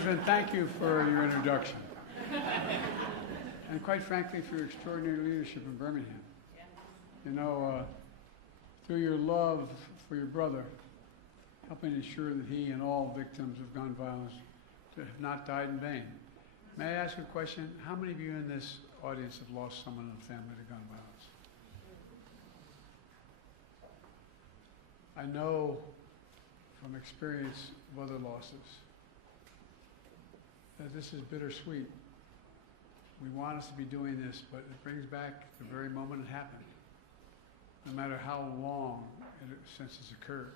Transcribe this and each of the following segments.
Congressman, thank you for your introduction. And quite frankly, for your extraordinary leadership in Birmingham. You know, through your love for your brother, helping ensure that he and all victims of gun violence have not died in vain. May I ask a question? How many of you in this audience have lost someone in the family to gun violence? I know from experience of other losses that this is bittersweet. We want us to be doing this, but it brings back the very moment it happened, no matter how long since it's occurred.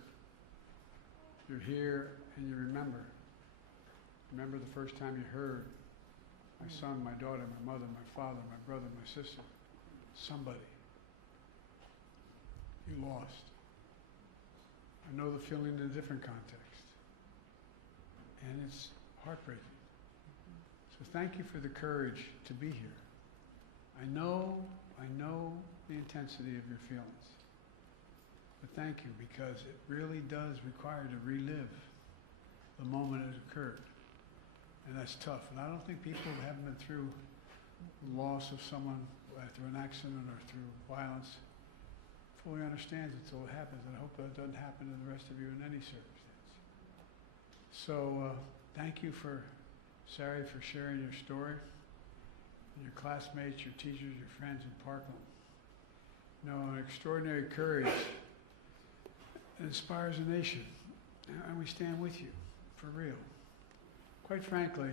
You're here and you remember. Remember the first time you heard my son, my daughter, my mother, my father, my brother, my sister, somebody you lost. I know the feeling in a different context, and it's heartbreaking. So thank you for the courage to be here. I know the intensity of your feelings, but thank you, because it really does require to relive the moment it occurred, and that's tough. And I don't think people who haven't been through the loss of someone through an accident or through violence fully understands until it happens, and I hope that doesn't happen to the rest of you in any circumstance. So thank you, Sari, for sharing your story, and your classmates, your teachers, your friends in Parkland. You know, an extraordinary courage inspires a nation, and we stand with you, for real. Quite frankly,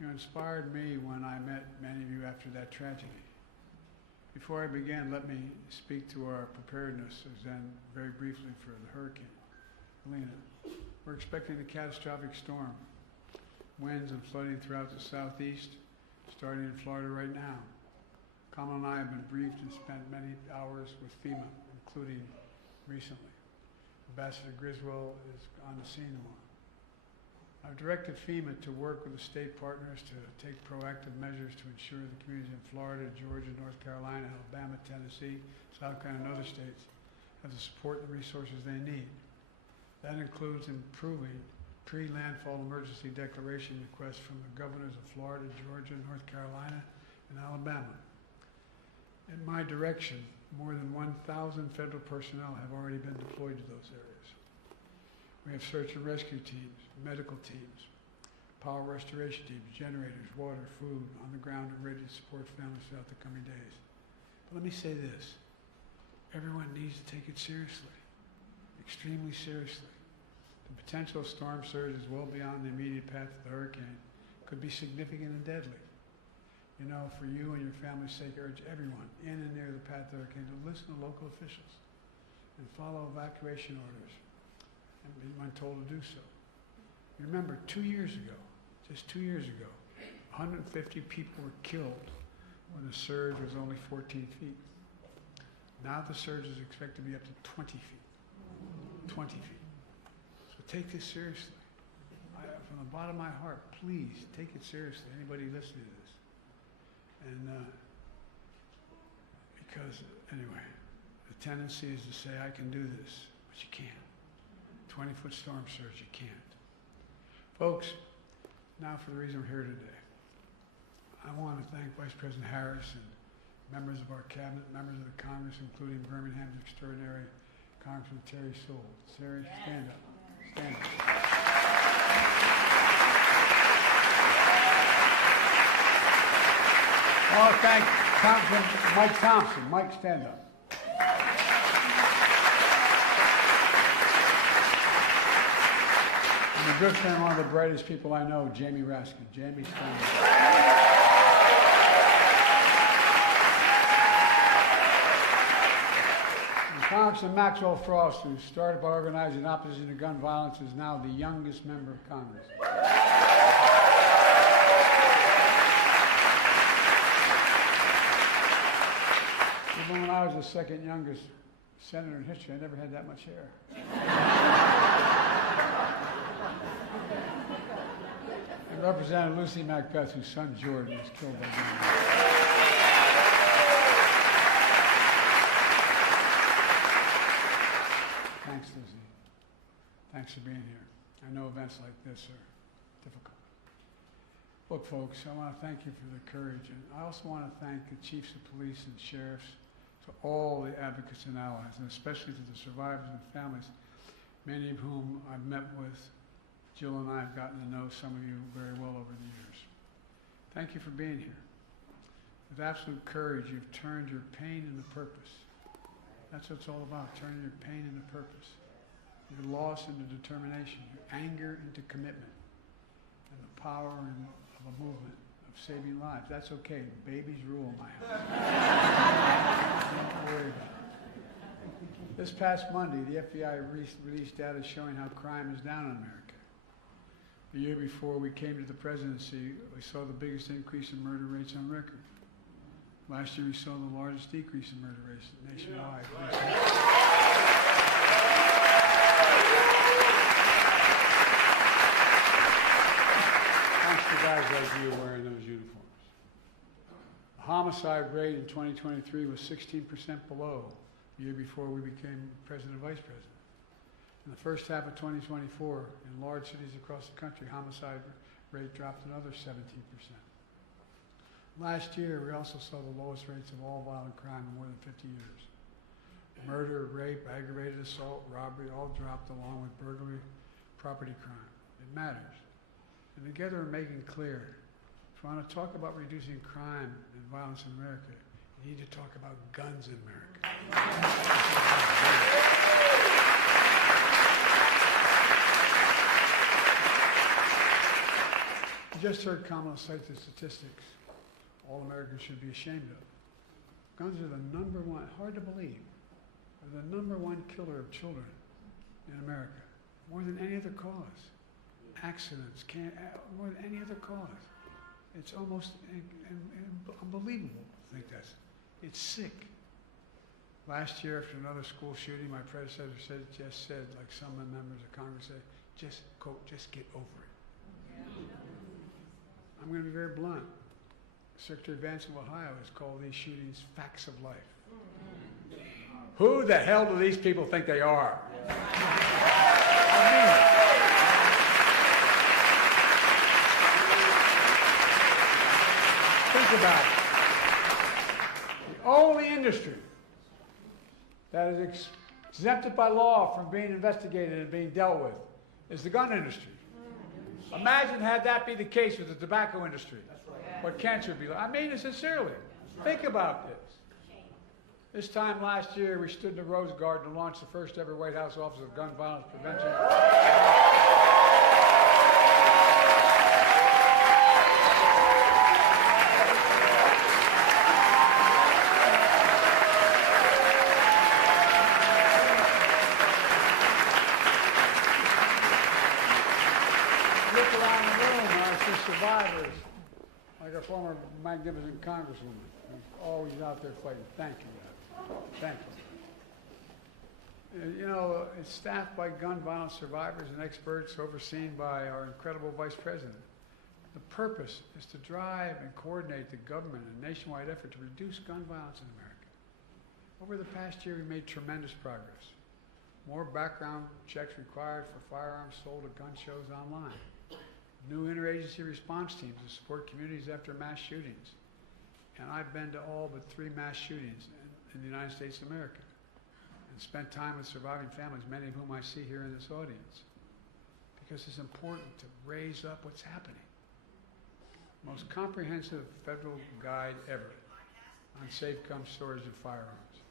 you inspired me when I met many of you after that tragedy. Before I begin, let me speak to our preparedness, then very briefly for the hurricane, Helene. We're expecting a catastrophic storm, winds and flooding throughout the southeast, starting in Florida right now. Kamala and I have been briefed and spent many hours with FEMA, including recently. Ambassador Griswold is on the scene tomorrow. I've directed FEMA to work with the state partners to take proactive measures to ensure the communities in Florida, Georgia, North Carolina, Alabama, Tennessee, South Carolina, and other states have the support and resources they need. That includes improving pre-landfall emergency declaration requests from the governors of Florida, Georgia, North Carolina, and Alabama. In my direction, more than 1,000 federal personnel have already been deployed to those areas. We have search and rescue teams, medical teams, power restoration teams, generators, water, food on the ground and ready to support families throughout the coming days. But let me say this, everyone needs to take it seriously, extremely seriously. The potential storm surge is well beyond the immediate path of the hurricane, could be significant and deadly. You know, for you and your family's sake, I urge everyone in and near the path of the hurricane to listen to local officials and follow evacuation orders and be when told to do so. Remember, 2 years ago, just 2 years ago, 150 people were killed when the surge was only 14 feet. Now the surge is expected to be up to 20 feet. 20 feet. So take this seriously. From the bottom of my heart, please take it seriously, anybody listening to this. And because, anyway, the tendency is to say, I can do this, but you can't. 20-foot storm surge, you can't. Folks, now for the reason we're here today. I want to thank Vice President Harris and members of our cabinet, members of the Congress, including Birmingham's extraordinary Congressman Terry Sewell. Terry, stand up. Stand up. I want to thank Congressman Mike Thompson. Mike, stand up. And a good friend, one of the brightest people I know, Jamie Raskin. Jamie, stand up. And Congressman Maxwell Frost, who started by organizing opposition to gun violence, is now the youngest member of Congress. Even when I was the second youngest senator in history, I never had that much hair. And Representative Lucy Macbeth, whose son Jordan was killed by gun. Thanks, Lucy. Thanks for being here. I know events like this are difficult. Look, folks, I want to thank you for the courage, and I also want to thank the chiefs of police and sheriffs, to all the advocates and allies, and especially to the survivors and families, many of whom I've met with. Jill and I have gotten to know some of you very well over the years. Thank you for being here. With absolute courage, you've turned your pain into purpose. That's what it's all about, turning your pain into purpose. Your loss into determination, your anger into commitment, and the power of a movement of saving lives. That's okay. Babies rule in my house. Don't worry about it. This past Monday, the FBI released data showing how crime is down in America. The year before we came to the presidency, we saw the biggest increase in murder rates on record. Last year, we saw the largest decrease in murder rates nationwide. Thanks to guys like you wearing those uniforms. The homicide rate in 2023 was 16% below the year before we became president and vice president. In the first half of 2024, in large cities across the country, homicide rate dropped another 17%. Last year, we also saw the lowest rates of all violent crime in more than 50 years. Murder, rape, aggravated assault, robbery all dropped along with burglary, property crime. It matters. And together we're making clear, if we want to talk about reducing crime and violence in America, you need to talk about guns in America. You just heard Kamala cite the statistics all Americans should be ashamed of. Guns are the number one, hard to believe, are the number one killer of children in America, more than any other cause. Accidents, more than any other cause. It's almost unbelievable to think it's sick. Last year, after another school shooting, my predecessor just said, like some members of Congress said, quote, just get over it. I'm going to be very blunt. Secretary Vance of Ohio has called these shootings facts of life. Who the hell do these people think they are? I mean it. Think about it. The only industry that is exempted by law from being investigated and being dealt with is the gun industry. Imagine had that be the case with the tobacco industry. What cancer would be like. I mean it sincerely. Think about this. This time last year, we stood in the Rose Garden and launched the first ever White House Office of Gun Violence Prevention. Look around the room and I see survivors, like our former magnificent congresswoman, who's always out there fighting. Thank you, guys. Thank you. You know, it's staffed by gun violence survivors and experts overseen by our incredible vice president. The purpose is to drive and coordinate the government in a nationwide effort to reduce gun violence in America. Over the past year, we made tremendous progress. More background checks required for firearms sold at gun shows online. New interagency response teams to support communities after mass shootings. And I've been to all but 3 mass shootings in the United States of America and spent time with surviving families, many of whom I see here in this audience. Because it's important to raise up what's happening. Most comprehensive federal guide ever on safe gun storage and firearms.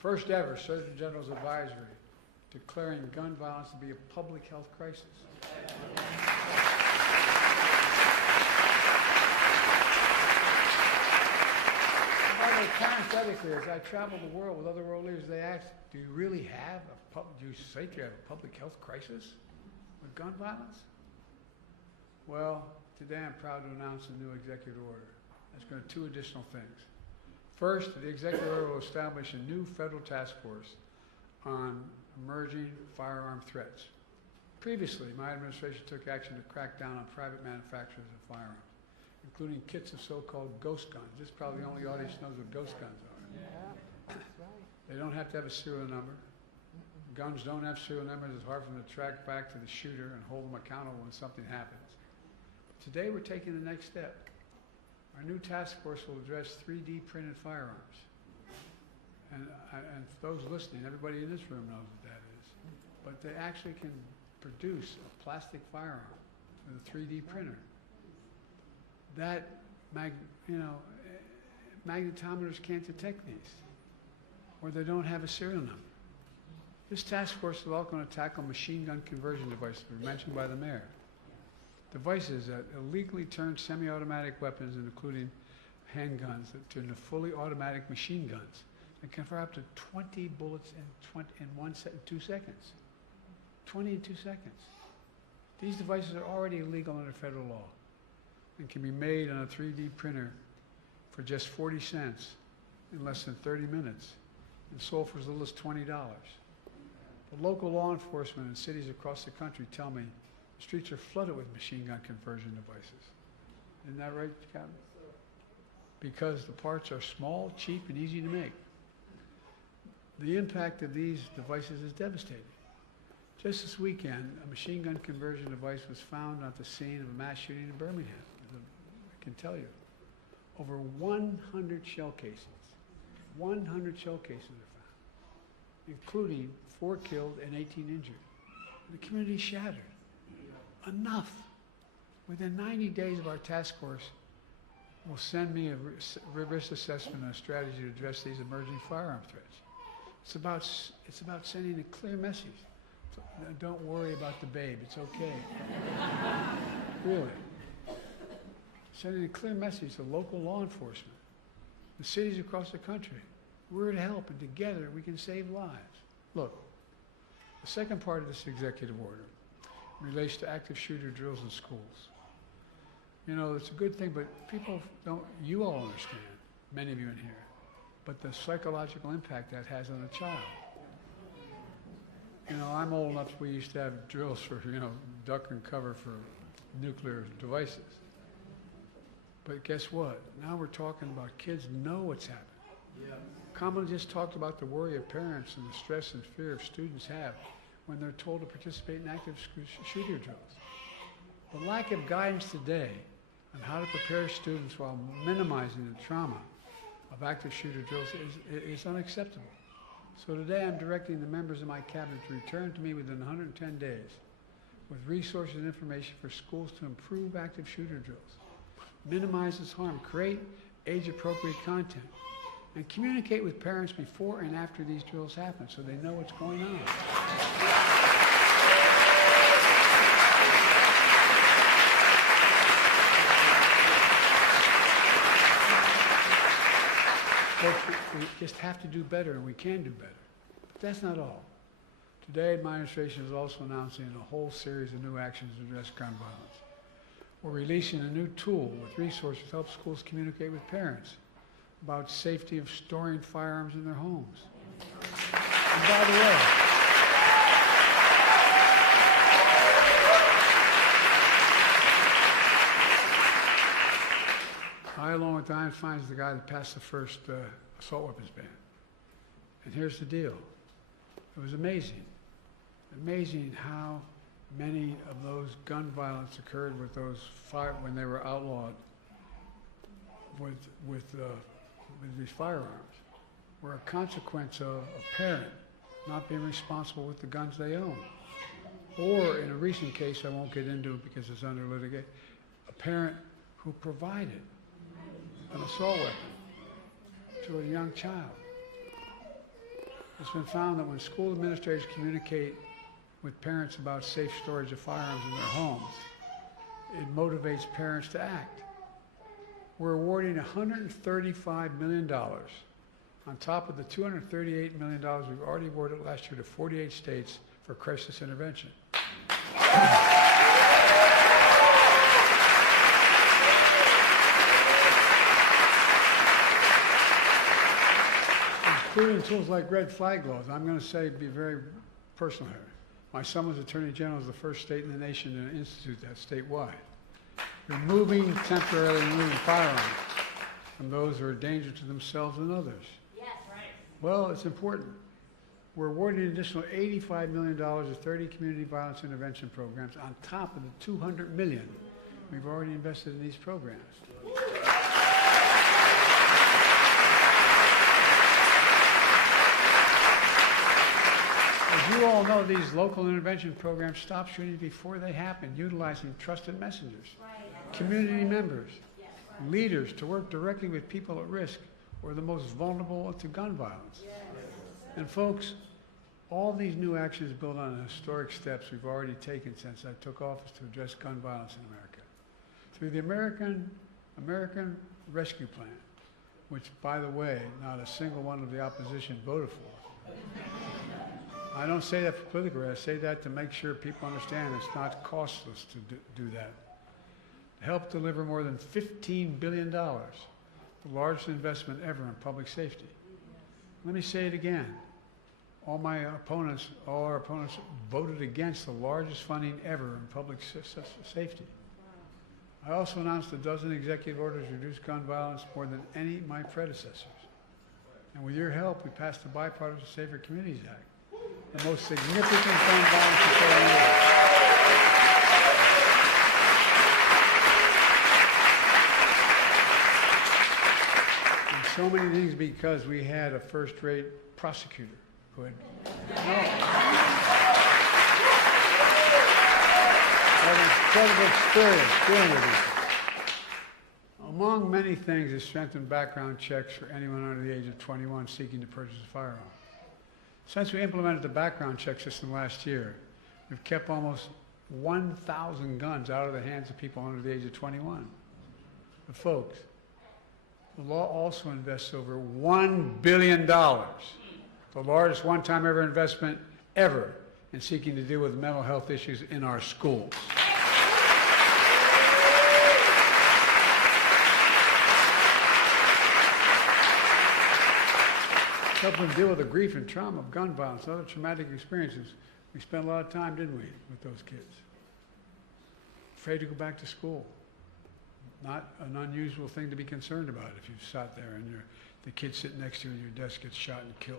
First ever Surgeon General's advisory declaring gun violence to be a public health crisis. Parenthetically, as I travel the world with other world leaders, they ask, do you really have do you say you have a public health crisis with gun violence? Well, today I'm proud to announce a new executive order. That's going to do 2 additional things. First, the executive order will establish a new federal task force on emerging firearm threats. Previously, my administration took action to crack down on private manufacturers of firearms, including kits of so-called ghost guns. This is probably the only audience knows what ghost guns are. Yeah, that's right. They don't have to have a serial number. Guns don't have serial numbers. It's hard for them to track back to the shooter and hold them accountable when something happens. Today we're taking the next step. Our new task force will address 3D printed firearms. And for those listening, everybody in this room knows what that is. But they actually can produce a plastic firearm with a 3D printer. That, magnetometers can't detect these, or they don't have a serial number. This task force is also going to tackle machine gun conversion devices mentioned by the mayor. Devices that illegally turn semi-automatic weapons, including handguns, into fully automatic machine guns and can fire up to 20 bullets in 2 seconds. 20 in 2 seconds. These devices are already illegal under federal law and can be made on a 3D printer for just 40 cents in less than 30 minutes and sold for as little as $20. The local law enforcement in cities across the country tell me the streets are flooded with machine gun conversion devices. Isn't that right, Captain? Because the parts are small, cheap, and easy to make. The impact of these devices is devastating. Just this weekend, a machine gun conversion device was found at the scene of a mass shooting in Birmingham. I can tell you. Over 100 shell casings. 100 shell casings are found, including 4 killed and 18 injured. The community shattered. Enough. Within 90 days of our task force, will send me a risk assessment and a strategy to address these emerging firearm threats. It's about sending a clear message. Don't worry about the babe. It's okay. Really. Sending a clear message to local law enforcement, the cities across the country. We're to help, and together we can save lives. Look, the second part of this executive order relates to active shooter drills in schools. You know, it's a good thing, but people don't, you all understand, many of you in here, but the psychological impact that has on a child. You know, I'm old enough, we used to have drills for, duck and cover for nuclear devices. But guess what? Now we're talking about kids know what's happening. Yeah. Kamala just talked about the worry of parents and the stress and fear students have when they're told to participate in active shooter drills. The lack of guidance today on how to prepare students while minimizing the trauma of active shooter drills is unacceptable. So today I'm directing the members of my cabinet to return to me within 110 days with resources and information for schools to improve active shooter drills, minimize this harm, create age-appropriate content, and communicate with parents before and after these drills happen so they know what's going on. We just have to do better, and we can do better. But that's not all. Today, my administration is also announcing a whole series of new actions to address gun violence. We're releasing a new tool with resources to help schools communicate with parents about safety of storing firearms in their homes. And by the way, I, along with Diane Fines, the guy that passed the first assault weapons ban. And here's the deal. It was amazing. Amazing how many of those gun violence occurred with those when they were outlawed with these firearms were a consequence of a parent not being responsible with the guns they own. Or in a recent case, I won't get into it because it's under litigation, a parent who provided an assault weapon to a young child. It's been found that when school administrators communicate with parents about safe storage of firearms in their homes, it motivates parents to act. We're awarding $135 million on top of the $238 million we've already awarded last year to 48 states for crisis intervention. Including tools like red flag laws. I'm going to be very personal here. My son was Attorney General as the first state in the nation to institute that statewide. Temporarily removing firearms from those who are a danger to themselves and others. Yes, right. Well, it's important. We're awarding an additional $85 million to 30 community violence intervention programs on top of the $200 million We've already invested in these programs. As you all know, these local intervention programs stop shootings before they happen, utilizing trusted messengers, community members, leaders to work directly with people at risk or the most vulnerable to gun violence. And folks, all these new actions build on the historic steps we've already taken since I took office to address gun violence in America. Through the American Rescue Plan, which, by the way, not a single one of the opposition voted for. I don't say that for political, I say that to make sure people understand it's not costless to do that. Helped deliver more than $15 billion, the largest investment ever in public safety. Let me say it again. All our opponents voted against the largest funding ever in public safety. I also announced a dozen executive orders to reduce gun violence, more than any of my predecessors. And with your help, we passed the Bipartisan Safer Communities Act, the most significant gun violence in 30 years. And so many things because we had a first-rate prosecutor who had incredible experience dealing with these. Among many things is strengthened background checks for anyone under the age of 21 seeking to purchase a firearm. Since we implemented the background check system last year, we've kept almost 1,000 guns out of the hands of people under the age of 21. But folks, the law also invests over $1 billion, the largest one-time ever investment ever in seeking to deal with mental health issues in our schools. Help them deal with the grief and trauma of gun violence and other traumatic experiences. We spent a lot of time, didn't we, with those kids? Afraid to go back to school. Not an unusual thing to be concerned about if you've sat there and the kid sitting next to you and your desk gets shot and killed.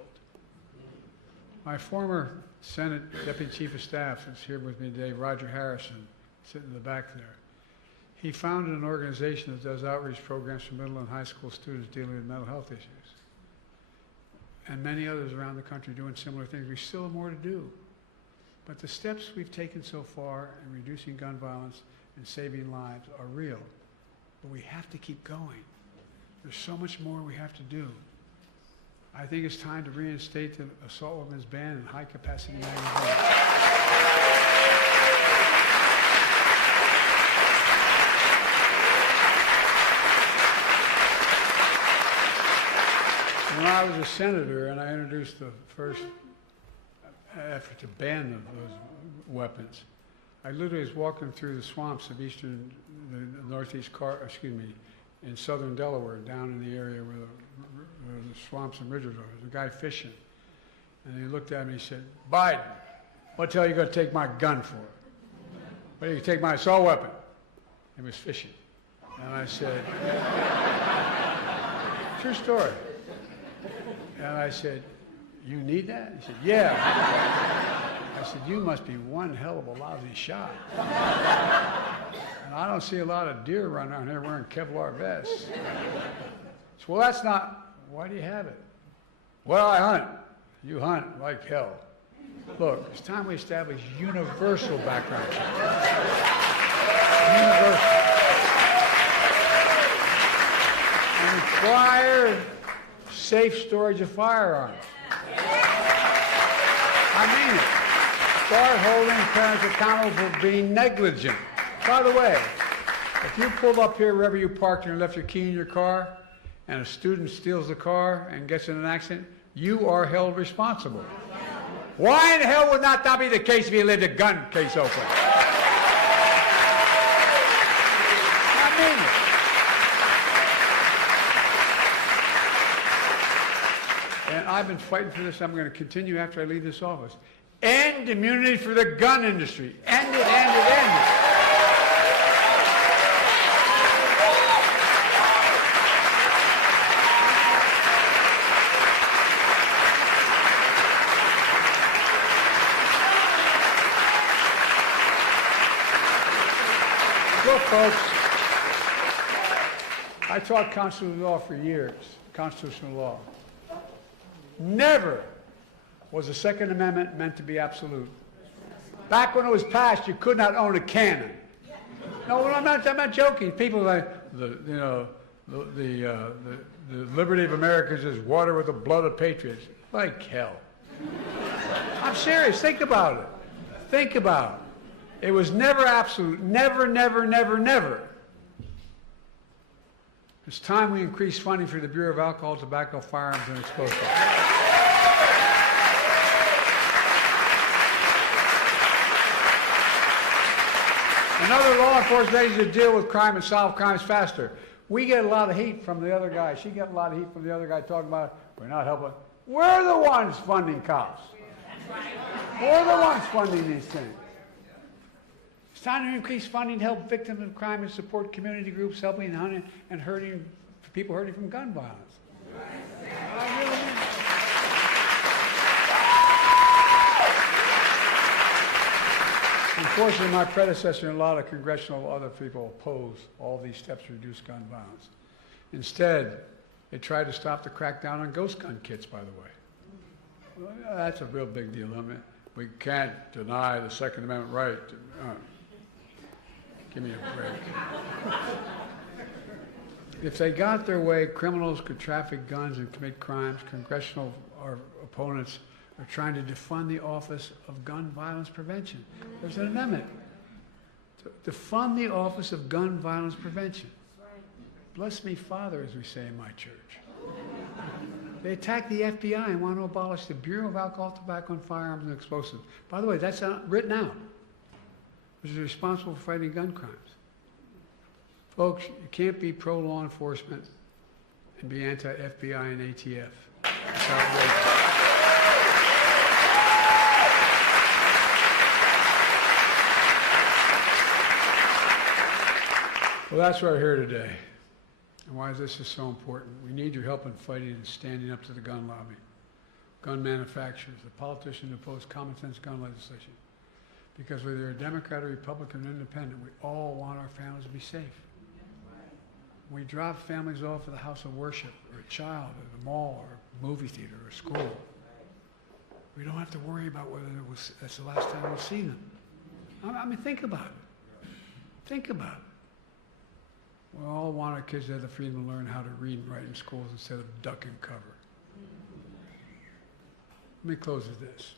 My former Senate Deputy Chief of Staff is here with me today, Roger Harrison, sitting in the back there. He founded an organization that does outreach programs for middle and high school students dealing with mental health issues. And many others around the country doing similar things. We still have more to do. But the steps we've taken so far in reducing gun violence and saving lives are real. But we have to keep going. There's so much more we have to do. I think it's time to reinstate the assault weapons ban and high-capacity magazines. When I was a senator and I introduced the first effort to ban those weapons, I literally was walking through the swamps of in southern Delaware, down in the area where the swamps and ridges are. There was a guy fishing, and he looked at me and he said, "Biden, what the hell are you going to take my gun for? What are you take my assault weapon?" He was fishing. And I said, "True story." And I said, "You need that?" He said, "Yeah." I said, "You must be one hell of a lousy shot." And I don't see a lot of deer running around here wearing Kevlar vests. So, well, that's not, why do you have it? Well, I hunt. You hunt like hell. Look, it's time we establish universal background checks. Universal. And require safe storage of firearms. I mean it. Start holding parents accountable for being negligent. By the way, if you pulled up here wherever you parked and left your key in your car, and a student steals the car and gets in an accident, you are held responsible. Why in the hell would not that be the case if you lived a gun case open? I mean it. And I've been fighting for this. I'm going to continue after I leave this office. End immunity for the gun industry. End it, end it, end it. Look, folks, I taught constitutional law for years, constitutional law. Never was the Second Amendment meant to be absolute. Back when it was passed, you could not own a cannon. No, I'm not joking. People like the liberty of Americans is water with the blood of patriots. Like hell. I'm serious. Think about it. Think about it. It was never absolute. Never, never, never, never. It's time we increase funding for the Bureau of Alcohol, Tobacco, Firearms, and Explosives. Another law enforcement agency to deal with crime and solve crimes faster. We get a lot of heat from the other guy. She gets a lot of heat from the other guy talking about we're not helping. We're the ones funding cops. We're the ones funding these things. It's time to increase funding to help victims of crime and support community groups helping and hurting people hurting from gun violence. I really mean. Unfortunately, my predecessor and a lot of congressional other people opposed all these steps to reduce gun violence. Instead, they tried to stop the crackdown on ghost gun kits, by the way. Well, that's a real big deal. I mean, we can't deny the Second Amendment right. Give me a break. If they got their way, criminals could traffic guns and commit crimes. Congressional opponents are trying to defund the Office of Gun Violence Prevention. There's an amendment to defund the Office of Gun Violence Prevention. Bless me, Father, as we say in my church. They attack the FBI and want to abolish the Bureau of Alcohol, Tobacco, and Firearms and Explosives. By the way, that's written out, which is responsible for fighting gun crimes. Folks, you can't be pro-law enforcement and be anti-FBI and ATF. It's outrageous. Well, that's why we're here today, and why this is so important. We need your help in fighting and standing up to the gun lobby, gun manufacturers, the politicians who oppose common sense gun legislation. Because whether you're a Democrat or Republican or Independent, we all want our families to be safe. When we drop families off at the house of worship, or a child at a mall, or a movie theater, or a school, we don't have to worry about whether that's the last time we'll see them. I mean, think about it. Think about it. We all want our kids to have the freedom to learn how to read and write in schools instead of duck and cover. Let me close with this.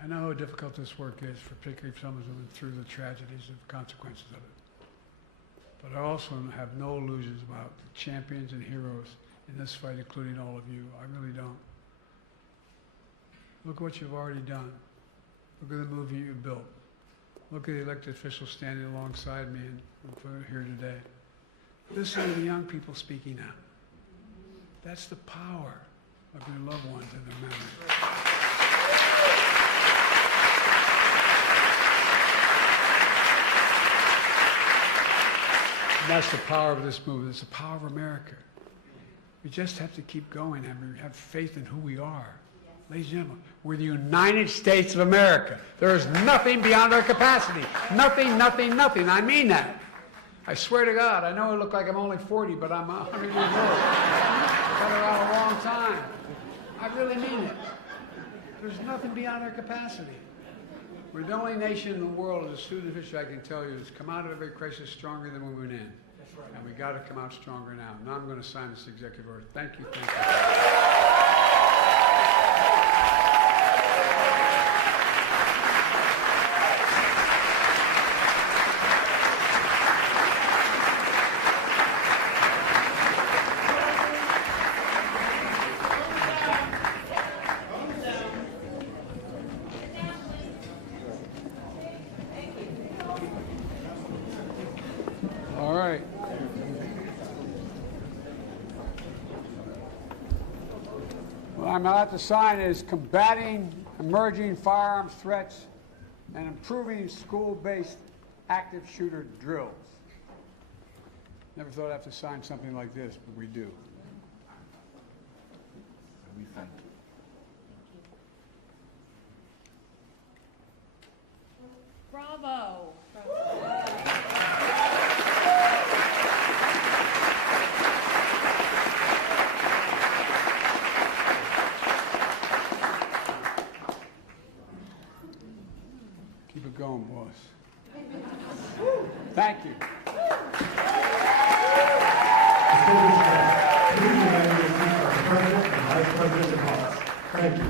I know how difficult this work is, particularly for someone who's been through the tragedies and consequences of it. But I also have no illusions about the champions and heroes in this fight, including all of you. I really don't. Look what you've already done. Look at the movie you built. Look at the elected officials standing alongside me and here today. Listen to the young people speaking out. That's the power of your loved ones and their memory. And that's the power of this movement. It's the power of America. We just have to keep going and have faith in who we are. Ladies and gentlemen, we're the United States of America. There is nothing beyond our capacity. Nothing, nothing, nothing. I mean that. I swear to God, I know I look like I'm only 40, but I'm 100 years old. I've been around a long time. I really mean it. There's nothing beyond our capacity. We're the only nation in the world, as a student official, I can tell you, that's come out of every crisis stronger than we went in. That's right. And we got to come out stronger now. Now I'm going to sign this executive order. Thank you. Thank you. I'm about to sign is combating emerging firearms threats and improving school-based active shooter drills. Never thought I'd have to sign something like this, but we do. We thank you. Bravo. Bravo. going, boss. Thank you. President and Vice President of House. Thank you.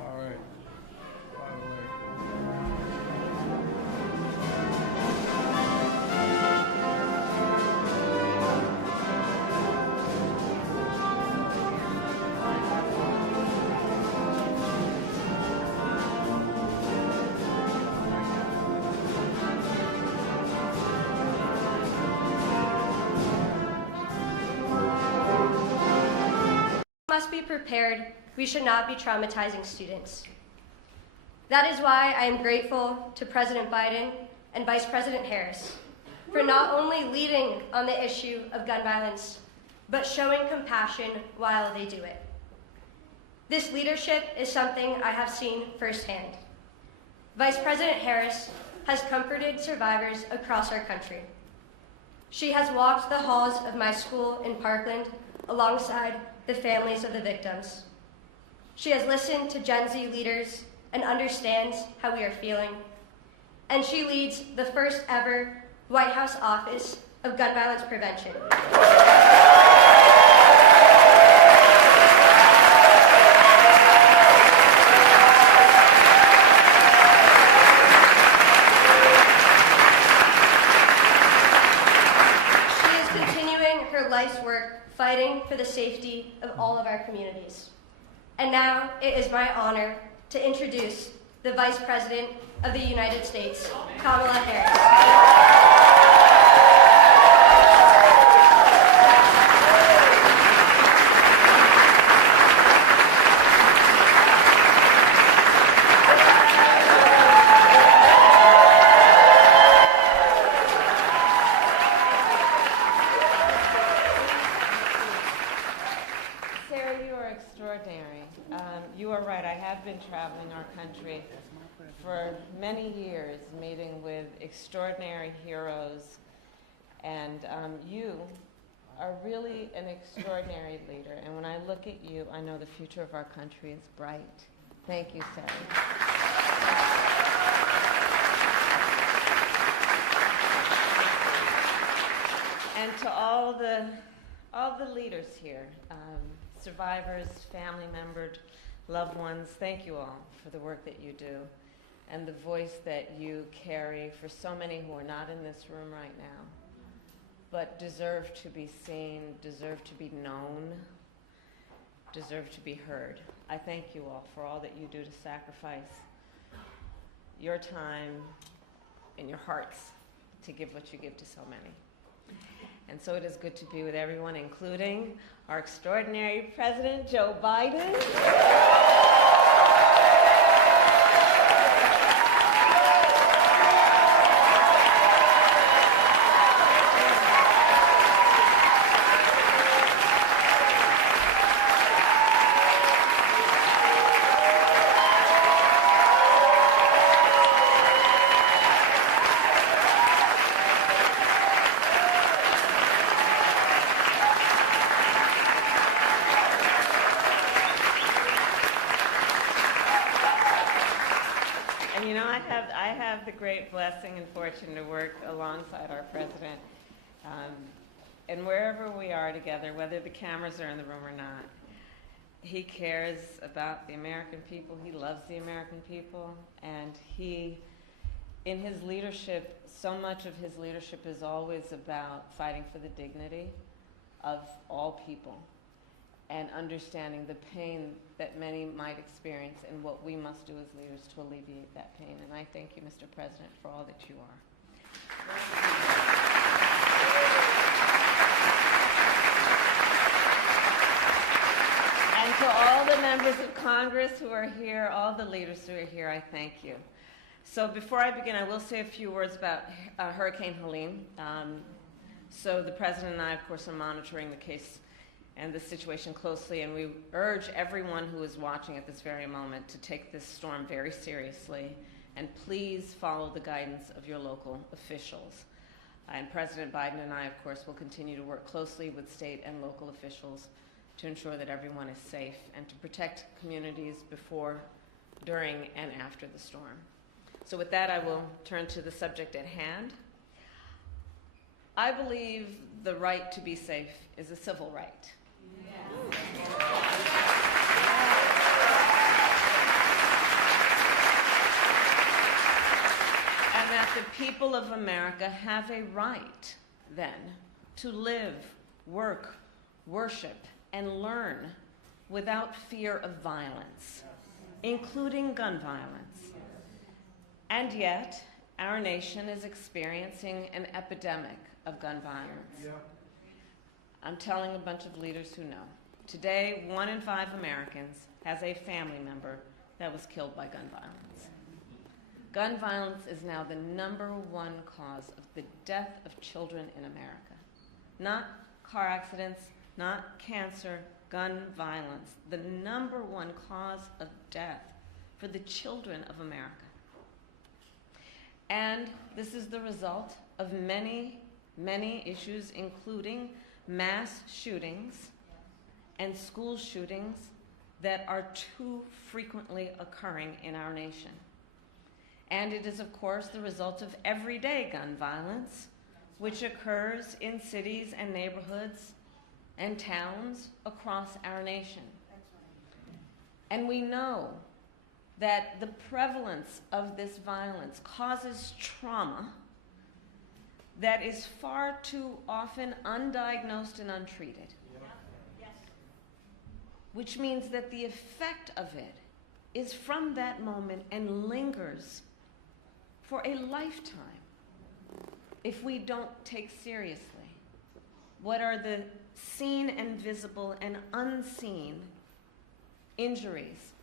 All right. By the way. Must be prepared. We should not be traumatizing students. That is why I am grateful to President Biden and Vice President Harris for not only leading on the issue of gun violence, but showing compassion while they do it. This leadership is something I have seen firsthand. Vice President Harris has comforted survivors across our country. She has walked the halls of my school in Parkland alongside the families of the victims. She has listened to Gen Z leaders and understands how we are feeling. And she leads the first ever White House Office of Gun Violence Prevention. She is continuing her life's work fighting for the safety of all of our communities. And now it is my honor to introduce the Vice President of the United States, Kamala Harris. You are right. I have been traveling our country for many years, meeting with extraordinary heroes, and you are really an extraordinary leader. And when I look at you, I know the future of our country is bright. Thank you, Sarah. And to all the leaders here, survivors, family members, loved ones, thank you all for the work that you do and the voice that you carry for so many who are not in this room right now, but deserve to be seen, deserve to be known, deserve to be heard. I thank you all for all that you do to sacrifice your time and your hearts to give what you give to so many. And so it is good to be with everyone, including our extraordinary President, Joe Biden. I have the great blessing and fortune to work alongside our president. And wherever we are together, whether the cameras are in the room or not, he cares about the American people. He loves the American people. And he, in his leadership, so much of his leadership is always about fighting for the dignity of all people and understanding the pain that many might experience and what we must do as leaders to alleviate that pain. And I thank you, Mr. President, for all that you are. And to all the members of Congress who are here, all the leaders who are here, I thank you. So before I begin, I will say a few words about Hurricane Helene. So the President and I, of course, are monitoring the case and the situation closely, and we urge everyone who is watching at this very moment to take this storm very seriously, and please follow the guidance of your local officials. And President Biden and I, of course, will continue to work closely with state and local officials to ensure that everyone is safe and to protect communities before, during, and after the storm. So with that, I will turn to the subject at hand. I believe the right to be safe is a civil right. And that the people of America have a right, then, to live, work, worship, and learn without fear of violence, including gun violence. And yet, our nation is experiencing an epidemic of gun violence. I'm telling a bunch of leaders who know. Today, 1 in 5 Americans has a family member that was killed by gun violence. Gun violence is now the #1 cause of the death of children in America. Not car accidents, not cancer, gun violence. The #1 cause of death for the children of America. And this is the result of many, many issues, including mass shootings and school shootings that are too frequently occurring in our nation. And it is, of course, the result of everyday gun violence, which occurs in cities and neighborhoods and towns across our nation. And we know that the prevalence of this violence causes trauma that is far too often undiagnosed and untreated. Which means that the effect of it is from that moment and lingers for a lifetime if we don't take seriously what are the seen and visible and unseen injuries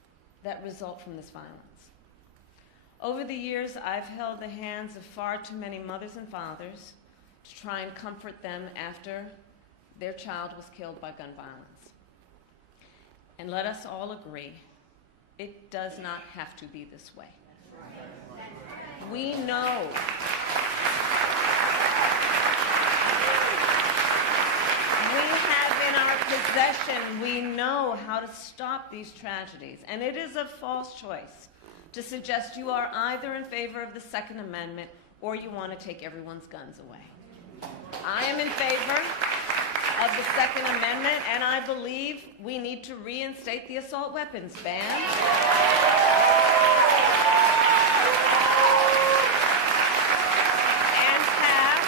that result from this violence. Over the years, I've held the hands of far too many mothers and fathers to try and comfort them after their child was killed by gun violence. And let us all agree, it does not have to be this way. We know possession, we know how to stop these tragedies. And it is a false choice to suggest you are either in favor of the Second Amendment or you want to take everyone's guns away. I am in favor of the Second Amendment, and I believe we need to reinstate the assault weapons ban. And pass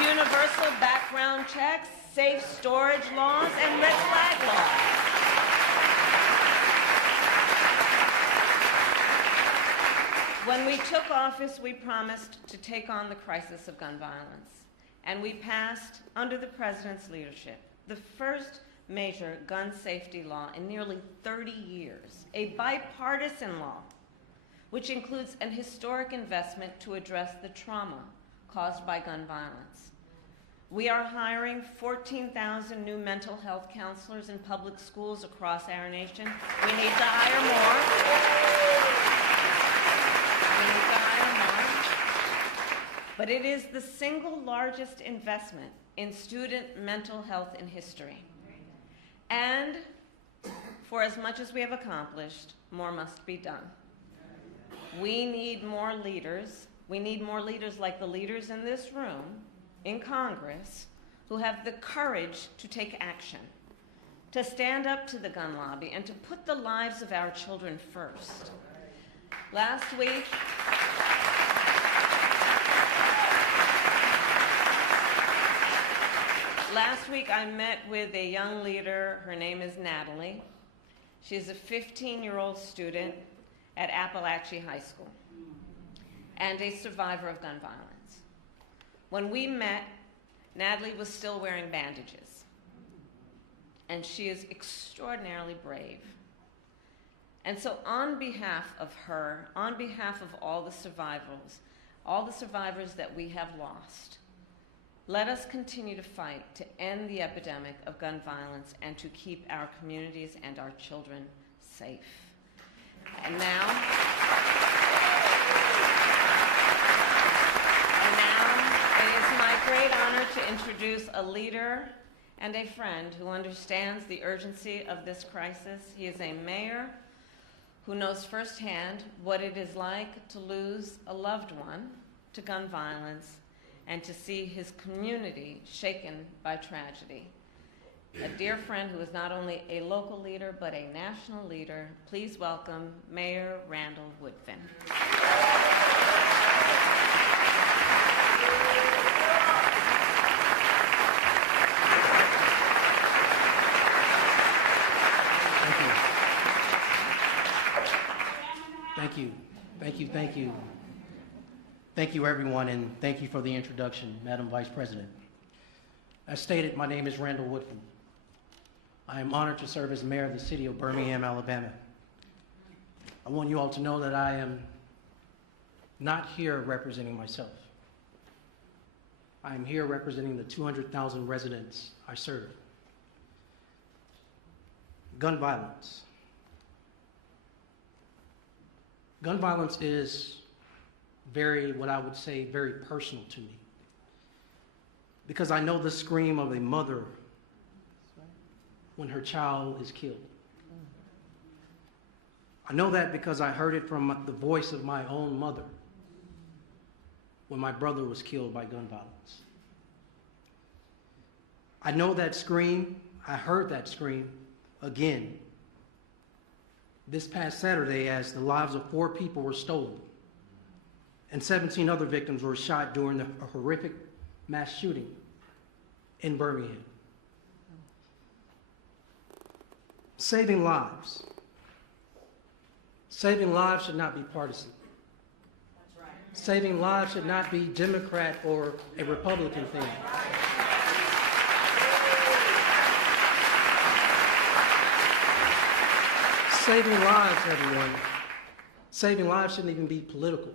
universal background checks, safe storage laws, and red flag laws. When we took office, we promised to take on the crisis of gun violence. And we passed, under the president's leadership, the first major gun safety law in nearly 30 years, a bipartisan law, which includes an historic investment to address the trauma caused by gun violence. We are hiring 14,000 new mental health counselors in public schools across our nation. We need to hire more. But it is the single largest investment in student mental health in history. And for as much as we have accomplished, more must be done. We need more leaders. We need more leaders like the leaders in this room, in Congress, who have the courage to take action, to stand up to the gun lobby, and to put the lives of our children first. Last week I met with a young leader. Her name is Natalie. She's a 15-year-old student at Appalachia High School and a survivor of gun violence. When we met, Natalie was still wearing bandages, and she is extraordinarily brave. And so on behalf of her, on behalf of all the survivors that we have lost, let us continue to fight to end the epidemic of gun violence and to keep our communities and our children safe. And now it is my great honor to introduce a leader and a friend who understands the urgency of this crisis. He is a mayor who knows firsthand what it is like to lose a loved one to gun violence and to see his community shaken by tragedy. A dear friend who is not only a local leader but a national leader. Please welcome Mayor Randall Woodfin. Thank you. Thank you, thank you. Thank you, everyone, and thank you for the introduction, Madam Vice President. As stated, my name is Randall Woodfin. I am honored to serve as mayor of the city of Birmingham, Alabama. I want you all to know that I am not here representing myself. I am here representing the 200,000 residents I serve. Gun violence. Gun violence is what I would say, very personal to me. Because I know the scream of a mother when her child is killed. I know that because I heard it from the voice of my own mother when my brother was killed by gun violence. I know that scream, I heard that scream again this past Saturday as the lives of 4 people were stolen and 17 other victims were shot during a horrific mass shooting in Birmingham. Saving lives. Saving lives should not be partisan. That's right. Saving lives should not be Democrat or a Republican thing. Saving lives, everyone. Saving lives shouldn't even be political.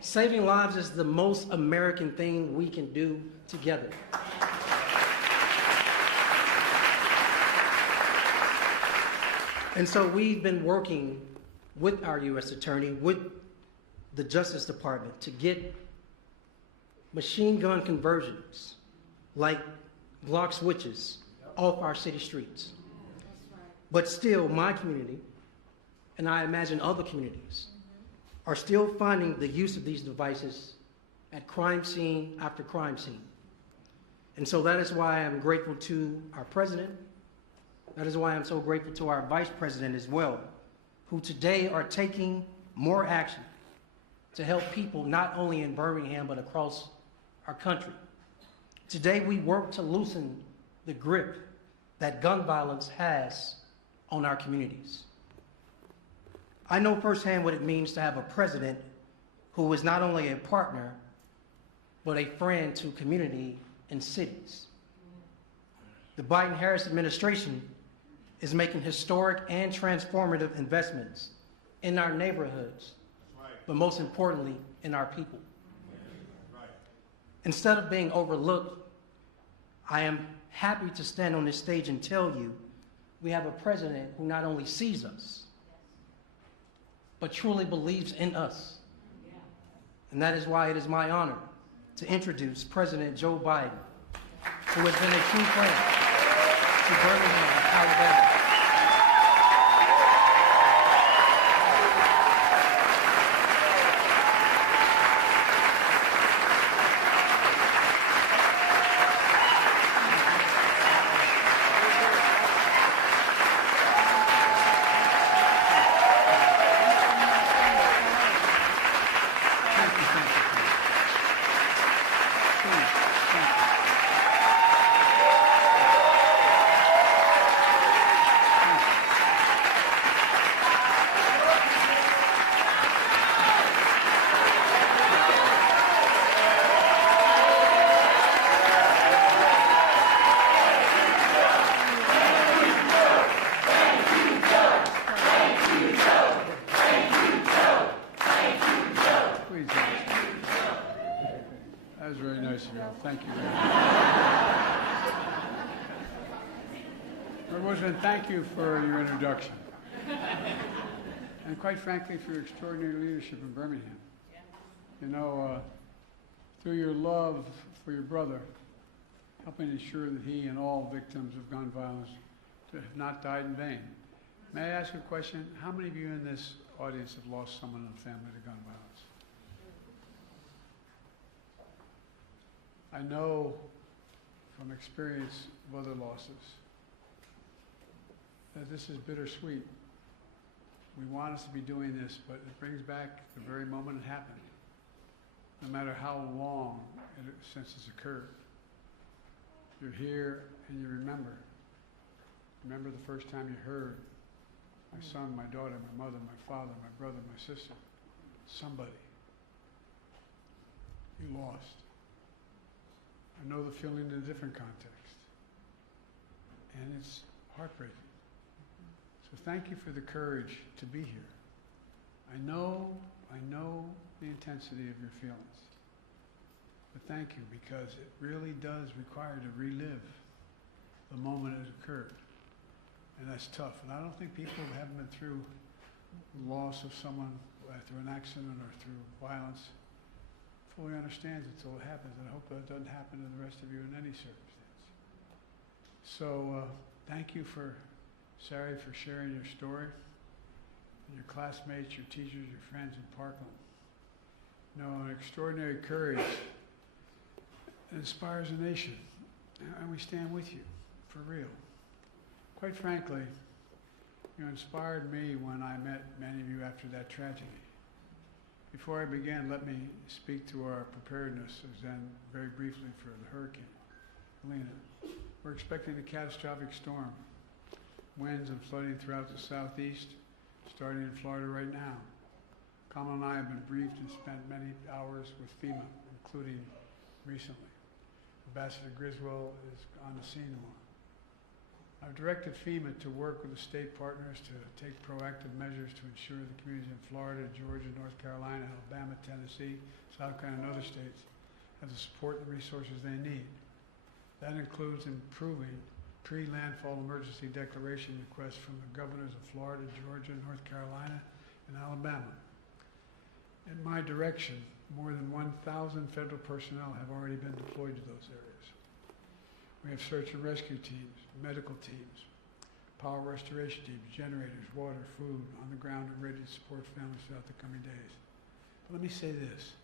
Saving lives is the most American thing we can do together. And so we've been working with our U.S. Attorney, with the Justice Department, to get machine gun conversions like Glock switches off our city streets. But still, my community, and I imagine other communities, are still finding the use of these devices at crime scene after crime scene. And so that is why I'm grateful to our president. That is why I'm so grateful to our vice president as well, who today are taking more action to help people not only in Birmingham but across our country. Today we work to loosen the grip that gun violence has on our communities. I know firsthand what it means to have a president who is not only a partner, but a friend to community and cities. The Biden-Harris administration is making historic and transformative investments in our neighborhoods, but most importantly, in our people. Instead of being overlooked, I am happy to stand on this stage and tell you we have a president who not only sees us, but truly believes in us. And that is why it is my honor to introduce President Joe Biden, who has been a true friend to Birmingham, Alabama. That was very nice of you. Thank you. Mr. President, thank you for your introduction. And quite frankly, for your extraordinary leadership in Birmingham. You know, through your love for your brother, helping ensure that he and all victims of gun violence have not died in vain. May I ask a question? How many of you in this audience have lost someone in the family to gun violence? I know from experience of other losses that this is bittersweet. We want us to be doing this, but it brings back the very moment it happened, no matter how long since it's occurred. You're here and you remember. Remember the first time you heard my son, my daughter, my mother, my father, my brother, my sister, somebody you lost. I know the feeling in a different context, and it's heartbreaking. So thank you for the courage to be here. I know the intensity of your feelings, but thank you, because it really does require to relive the moment it occurred, and that's tough. And I don't think people who haven't been through the loss of someone through an accident or through violence fully understands it until it happens, and I hope that doesn't happen to the rest of you in any circumstance. So thank you, Sari, for sharing your story, and your classmates, your teachers, your friends in Parkland. You know, an extraordinary courage inspires a nation, and we stand with you, for real. Quite frankly, you inspired me when I met many of you after that tragedy. Before I begin, let me speak to our preparedness, then very briefly, for the hurricane, Helene. We're expecting a catastrophic storm. Winds and flooding throughout the southeast, starting in Florida right now. Kamala and I have been briefed and spent many hours with FEMA, including recently. Ambassador Griswold is on the scene tomorrow. I've directed FEMA to work with the state partners to take proactive measures to ensure the communities in Florida, Georgia, North Carolina, Alabama, Tennessee, South Carolina, and other states have the support and resources they need. That includes improving pre-landfall emergency declaration requests from the governors of Florida, Georgia, North Carolina, and Alabama. In my direction, more than 1,000 federal personnel have already been deployed to those areas. We have search and rescue teams, medical teams, power restoration teams, generators, water, food, on the ground and ready to support families throughout the coming days. But let me say this,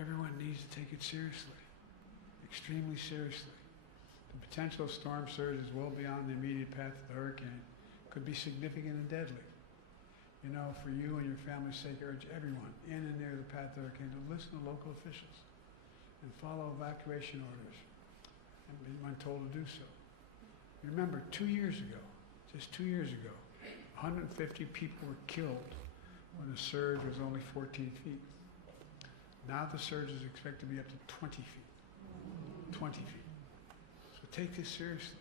everyone needs to take it seriously, extremely seriously. The potential storm surge is well beyond the immediate path of the hurricane, could be significant and deadly. You know, for you and your family's sake, I urge everyone in and near the path of the hurricane to listen to local officials and follow evacuation orders and be when told to do so. Remember, 2 years ago, just 2 years ago, 150 people were killed when the surge was only 14 feet. Now the surge is expected to be up to 20 feet. 20 feet. So take this seriously.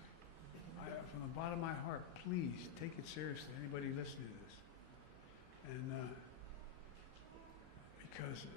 From the bottom of my heart, please take it seriously, anybody listening to this. And because